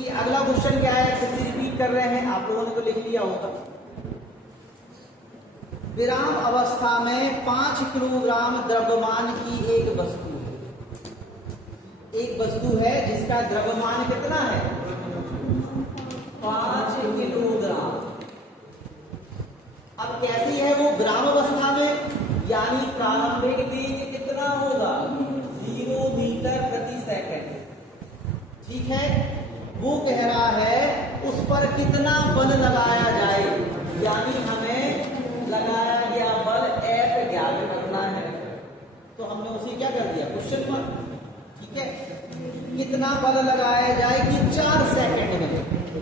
अगला क्वेश्चन क्या है, फिर से रिपीट कर रहे हैं, आप लोगों ने तो लिख लिया होगा। विराम अवस्था में 5 किलोग्राम द्रव्यमान की एक वस्तु है। एक वस्तु है जिसका द्रव्यमान कितना है, 5 किलोग्राम। अब कैसी है वो विराम अवस्था में, यानी प्रारंभिक वेग कितना होगा, 0 मीटर प्रति सेकंड। ठीक है, वो कह रहा है उस पर कितना बल लगाया जाए, यानी हमें लगाया गया बल F ज्ञात करना है। तो हमने उसे क्या कर दिया, क्वेश्चन मार्क। ठीक है, कितना बल लगाया जाए कि 4 सेकंड में,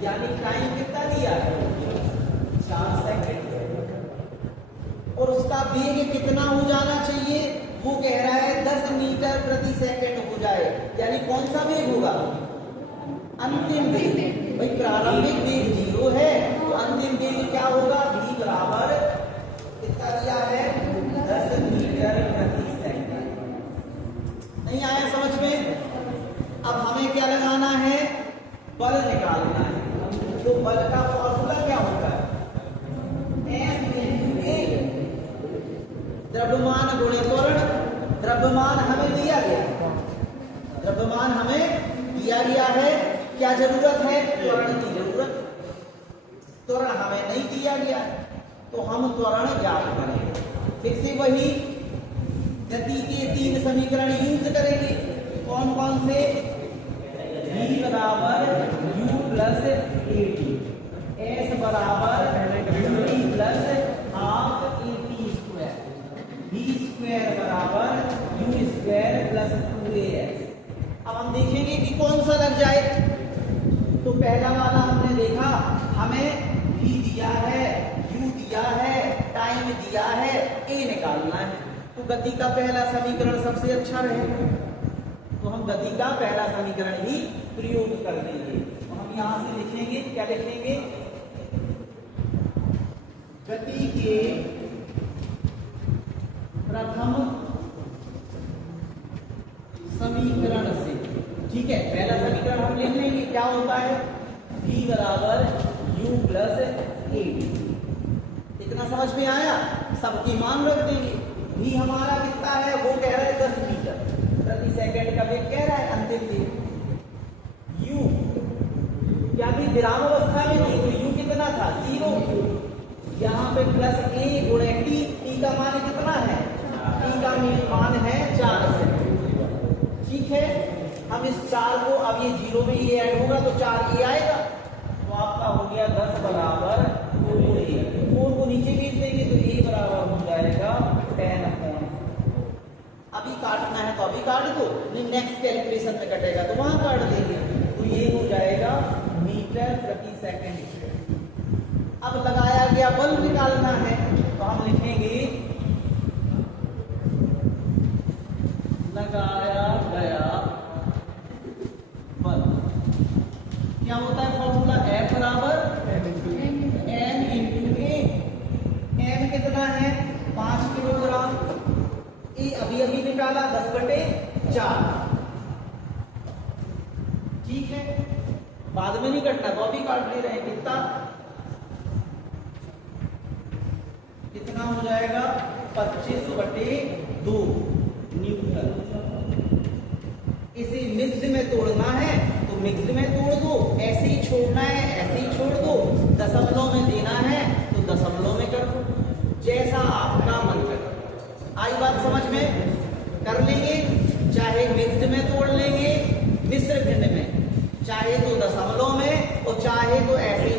यानी टाइम कितना दिया है, 4 सेकंड। और उसका वेग कितना हो जाना चाहिए, वो कह रहा है 10 मीटर प्रति सेकंड हो जाए, यानी कौन सा वेग होगा, अंतिम वेग। भाई प्रारंभिक वेग 0 है तो अंतिम वेग क्या होगा, v बराबर कितना दिया है, 10 मीटर प्रति सेकंड। नहीं आया समझ में। अब हमें क्या लगाना है, बल निकालना है। तो बल का फॉर्मूला क्या होता है, F × A, द्रव्यमान गुणे त्वरण। द्रव्यमान हमें दिया गया, द्रव्यमान हमें दिया गया है, क्या जरूरत है, त्वरण की जरूरत। त्वरण हमें नहीं दिया गया, तो हम त्वरण ज्ञात करेंगे। फिर से वही गति के 3 समीकरण यूज करेंगे। कौन कौन से, v बराबर u प्लस at, s बराबर v plus half at square, v square बराबर u स्क्वायर प्लस 2as। अब हम देखेंगे कि कौन सा लग जाए। तो पहला वाला हमने देखा, हमें v दिया है, u दिया है, टाइम दिया है, a निकालना है। तो गति का पहला समीकरण सबसे अच्छा रहेगा, तो हम गति का पहला समीकरण ही प्रयोग कर देंगे। तो हम यहां से लिखेंगे, क्या लिखेंगे, गति के प्रथम समीकरण से। ठीक है, पहला समीकरण हम लिख लेंगे, क्या होता है, v बराबर u प्लस at। इतना समझ में आया, सबकी मान रख देंगे। v हमारा कितना है, वो कह रहा है 10 मीटर प्रति सेकंड का वेग कह रहा है, अंतिम वेग। u क्या भी विराम अवस्था में नहीं, तो u कितना था, 0। यहाँ पे प्लस a गुणे t का मान कितना है, t का मान है 4। ठीक है, हम इस 4 को, अब ये 0 में ये ऐड होगा तो 4 ये आएगा, तो आपका हो गया 10 बराबर 4a। 4 को नीचे भेज देंगे तो a बराबर हो जाएगा 10/। अभी काटना है तो अभी काट दो, नहीं नेक्स्ट कैलकुलेशन में कटेगा तो वहां काट देंगे, तो ये हो जाएगा मीटर प्रति सेकंड। अब लगाया गया बल निकालना है, तो हम लिखेंगे लगाया गया बल। क्या होता है फॉर्मूला, F बराबर m × A। m कितना है, 5 किलोग्राम। A अभी अभी निकाला, 10/4। ठीक है, बाद में नहीं कटना, तो अभी काट ले रहे हैं। कितना हो जाएगा, 25/2 न्यूटन। इसे मिक्स्ड में तोड़ना है तो मिक्स्ड में तोड़ दो, ऐसे ही छोड़ना है ऐसे ही छोड़ दो, दशमलव में देना है तो दशमलव में कर दो, जैसा आपका मन करे। आई बात समझ में, कर लेंगे, चाहे मिक्स्ड में तोड़ लेंगे, मिश्र भिन्न में, चाहे तो दशमलव में और चाहे तो ऐसे ही